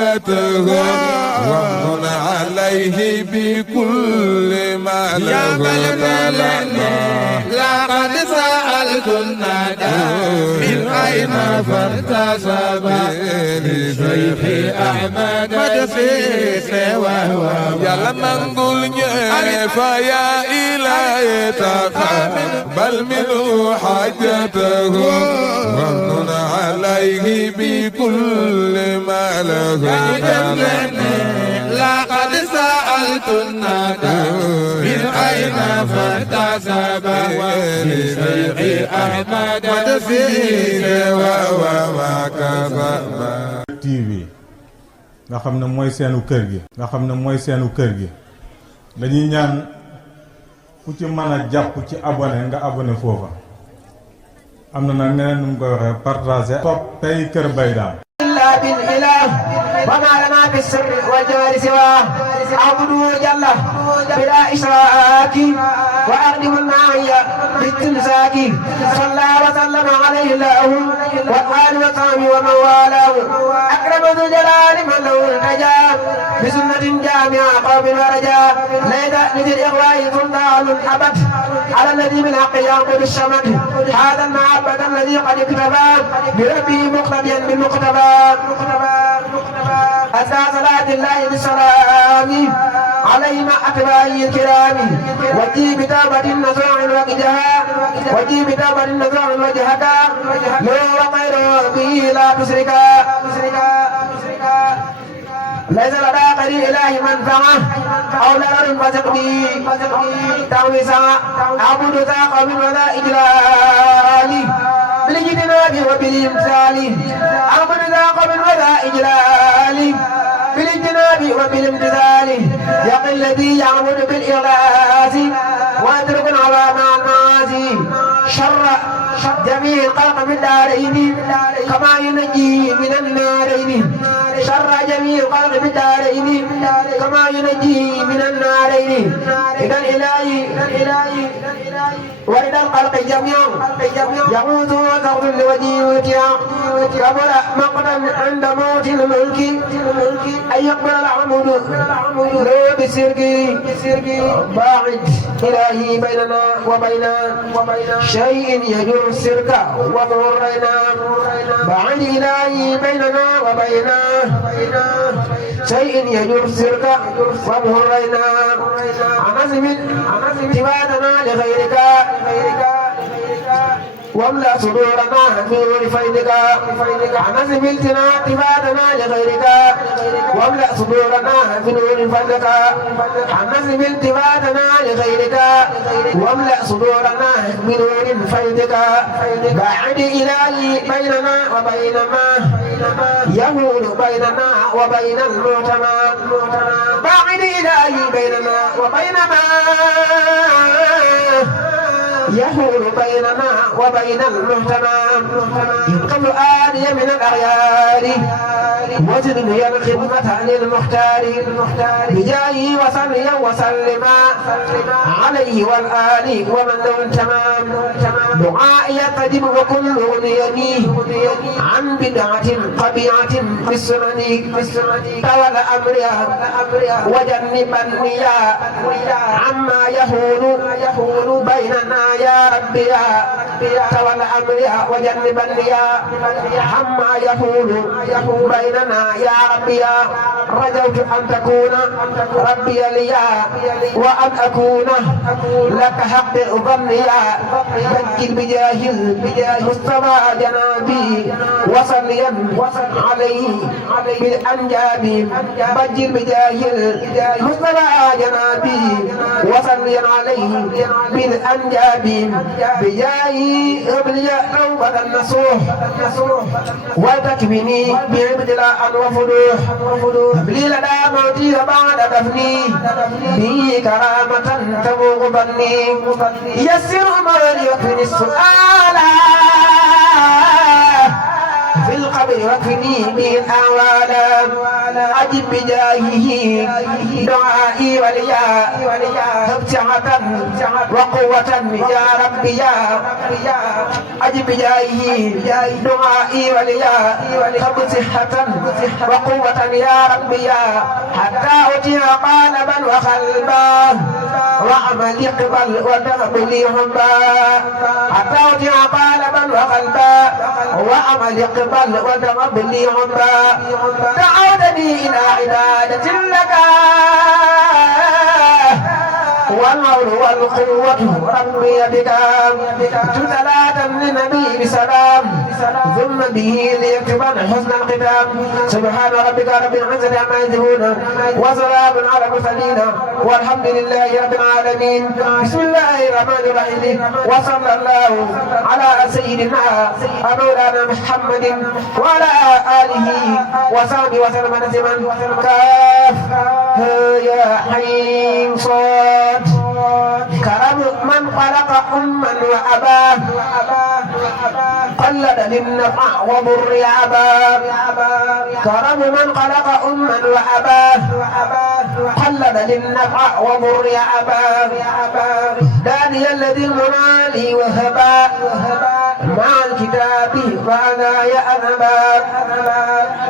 حاجته وامن عليه بكل ما له لقد سألت الندى من أين فارتسب لشيخ أحمد مدسيس وهو يلا منقول فيا إلهي تقبل منه حاجته وامن عليه بكل ما له لقد سألت الندى من أين فارتسب لشيخ أحمد مدسيس وهو TV nga xam ne mooy seenu kër gi dañuy ñaan ku ci mën a jàpp ci abonné nga abonné foofa am na nag neneen nu mu koy waxee partagé toppay Kër Mbaye Dame بالإله وما لنا بالسر والجوار سواه أعبده جل بلا إشراك وأخدم الناعي بالتمساك صلى وسلم عليه الله والآل وصحبه ومن والاه أكرم ذو الجلال من له الرجاء بسنة جامعة قوم ورجاء ليس لذي الإغواء سلطان أبد على الذي من حق يعبد الشمد هذا المعبد الذي قد اكتفى بربه مقتديا بالمقتفى أسى صلاة الله بالسلام عليه مع أتباعه الكرام وجي بتوبة نصوع وجهها وجي بتوبة نصوع وجهك لو وغيره به لا تشركا ليس لدى قريب إله منفعة أو لغر فسق به تعويسا أعبد ذاق من وذا إجلالي بالاجتناب وبالامتثال أعبد ذاق من وذا إجلالي بالاجتناب وبالامتثال يقي الذي يعبد بالإغلاس ويترك العوام مع المعاصي شر جميع الخلق من الدارين كما ينجي من النارين شر جميع الخلق من الدارين كما ينجي من النارين إذا الإلهي ورد الخلق جميعا يموت وتغفر لوجهه وتيا كبر مقتا عند موت الملك أن يقبل العمود لو بسرك باعد إلهي بيننا وبين شيء يجر السرك ومرينا باعد إلهي بيننا وبين شيء يجر السرك ومرينا عنزم انتبادنا لغيرك واملأ صدورنا بنور فيضك عنزم التفاتنا لغيرك واملأ صدورنا بنور فيضك عنزم التفاتنا لغيرك واملأ صدورنا بنور فيضك باعد إلهي بيننا وبين ما يهول بيننا وبين المعتمى باعد إلهي بيننا وبين ما يهول بيننا وبين المهتمى ينقل آنية من الأغيار وزنه الخدمة للمختار بجاهه وصليا وسلما عليه والآل ومن له التمام دعاء يقدم وكل يميه عن بدعة قبيعة بالسنن تولى أمرها وجنبني عما يهول بيننا يا ربي تولى أمرها وجنبني عما يهول بيننا يا ربي رجوت أن تكون ربي لي وأن أكون لك حق ظني بجل بجاه المصطفى جنابي وصليا عليه بالأنجاب بجل بجاه المصطفى جنابي وصليا عليه بالأنجاب بجاه ابلي توبة النصوح وتكفني بابتلاء وفلوح ابلي لدى موتي بعد دفني به كرامة تبوغ ظني يسر امري وكفني السؤال في القبر وكفني به الأعوال أجب بجاهه دعائي وليا هب سعة وقوة يا ربي يا أجب بجاهه دعائي وليا هب صحة وقوة يا ربي يا حتى أتي قالبا وقلبا وعمل يقبل ودهب لي حبا حتى أتي قالبا وقلبا وعمل يقبل ودهب لي حبا دعوتني إلى عبادة لك والمول والقوة ربي بك صلاة للنبي بسلام ثم به ليكتب حسن الختام سبحان ربك رب العزة عما يصفون وسلام على المرسلين والحمد لله رب العالمين بسم الله الرحمن الرحيم وصلى الله على سيدنا مولانا محمد وعلى آله وصحبه وسلم تسليما كاف يا حين صاد كرم من خلق أما وأباه قلد للنفع وضر أباه كرم من خلق أما وأباه قلد للنفع وضر أباه داني الذي المنالي وهبا مع الكتاب فأنا يأذبا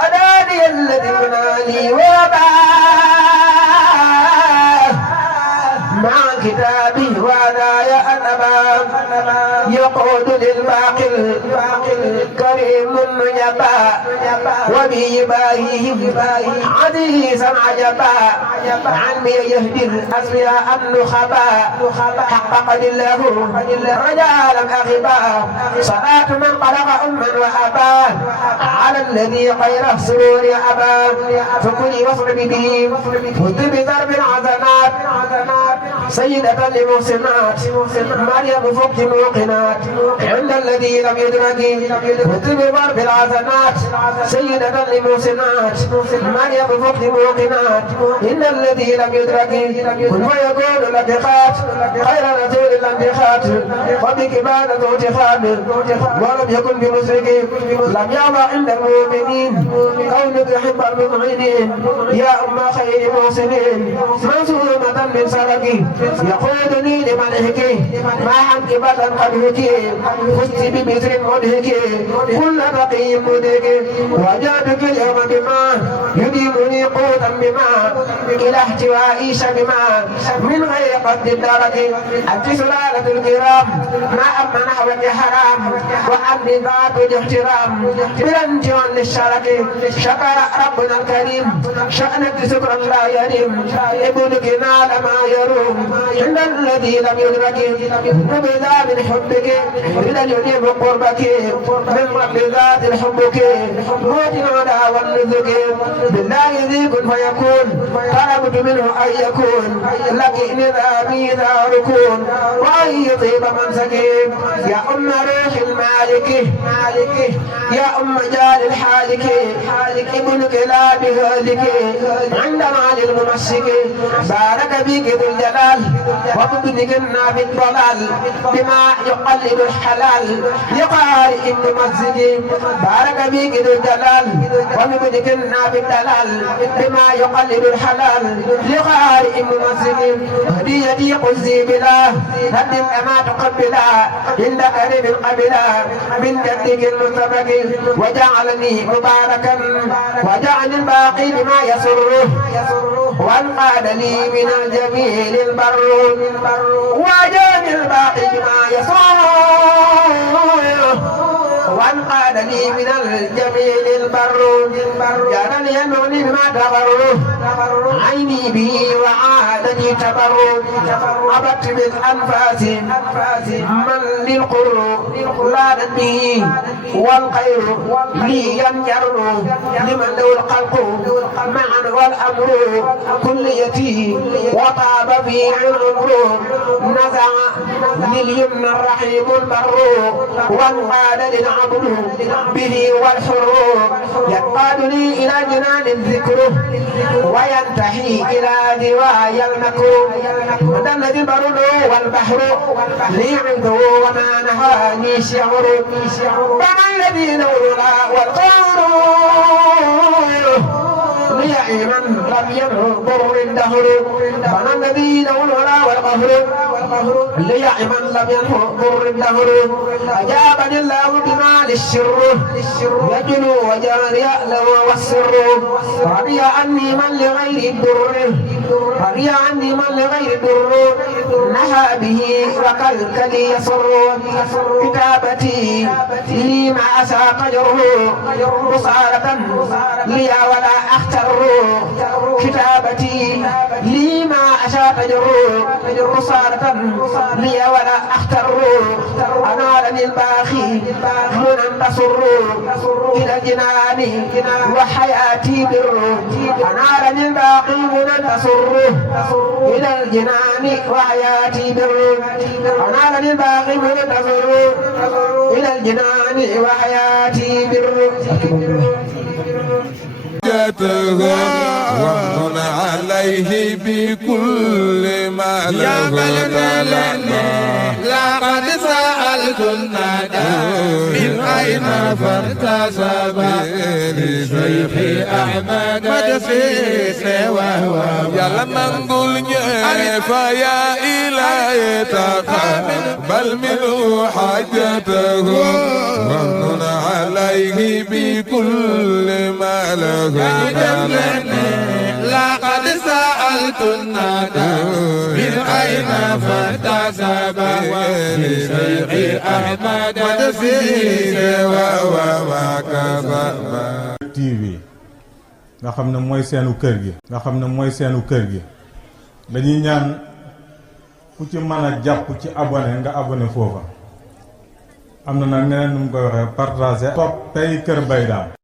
أداني الذي المنالي وهبا مع كتابي ولا يأنبا يقود للباقي الكريم يبا وبيباههم عزيزا عجبا عني يهدي الأسرياء النخبا حقق لله رجالا أغبا صلاة من قلق أما وأبا على الذي خير سرور أبا فكل وصل به خذ بضرب العزنات سيدة لمحسنات مريم فوق موقنات عند الذي لم يدرك خذ بضرب العزنات سيدة لمحسنات مريم فوق موقنات إن الذي لم يدرك كن فيقول الاتخاذ خير رسول الانتخاذ وبكبادة اتخاذ ولم يكن بمشرك لم يرضى عند المؤمنين كونك يحب المؤمنين يا أم خير المحسنين منصومة من سرك يقودني لملهك ما حمد بدن قدهك فزت بمثل مدهك كل بقي مدهك وجادك اليوم بما يديمني قوتا بما إلى احتوائي شبما من غير قد الدرك أنت سلالة الكرام ما أما نحوك حرام وأني ذات احترام بلنجوان للشرك شكر ربنا الكريم شأنك شكرا لا يريم ابنك نال ما يروم عند الذي لم يدرك وبذا من حبك إلى اليمين قربك من رب ذات الحبك موتنا لا والنذك بالله ذي كن فيكون طلبت منه أن يكون لك نظامي ذا ركون وأن يطيب منسكي يا أم روح المالك يا أم جال الحالك ابنك لا بهالك عندما للممسك بارك بك ذو الجلال وبدنكنا بالضلال بما يقلد الحلال لقارئ ممسك بارك بك ذو الجلال وبدنكنا بالدلال بما يقلد الحلال لقارئ ممسك هديتي قزي بلا هد أما تقبلا عند كريم قبلا من جدك المستبق وجعلني مباركا وجعل الباقي بما يسره وانقاد لي من الجميل البر وجعل الباقي بما يسره وانقاد لي من الجميل البر جعلني ينوني بما تغر عيني به وعادني تبر عبدت بالأنفاس من للقر لانت به والخير لي ينجر لمن له الخلق معا والأمر كليتي وطاب فيه العمر نزع لليمن الرحيم البر وانقاد للعبد به والحر ينقاد لي إلى جنان الذكر وينتهي إلى دواي المكر مدمد البرد والبحر لي عنده وما نهاني شعر فما الذي نورنا والقور ليعي من لم ينه ضر الدهر بنى النبي له الولا والقهر ليعي من لم ينه ضر الدهر أجابني الله بما للشر يجلو وجاري له والسر رضي عني من لغير الدر رضي عني من لغير الدر نهى به وكالكلي يسر كتابتي لي مع أساق جره مصارة لي ولا أختر كتابتي لي مع أساق جره مصارة لي ولا أختر أنالني الباخي من تصر إلى الجنان وحياتي بر أنالني الباقي من تصر إلى الجنان وحياتي بر أنالني الباقي من تصر إلى الجنان وحياتي بر ومن عليه بكل ما له لقد سألت الندى من أين فارتسب لشيخ أحمد مدسيس وهو يا لمن قل فيا إلهي تقبل منه حاجته ومن عليه بكل ما له لقد سألت الندى من أين فارتسب لشيخ أحمد مدسيس وهو TV nga xam ne mooy seenu kër gi dañuy ñaan ku ci mën a jàpp ci abonné nga abonné foofa am na nag neneen nu mu koy waxee partager topp tey Kër Mbaye Dame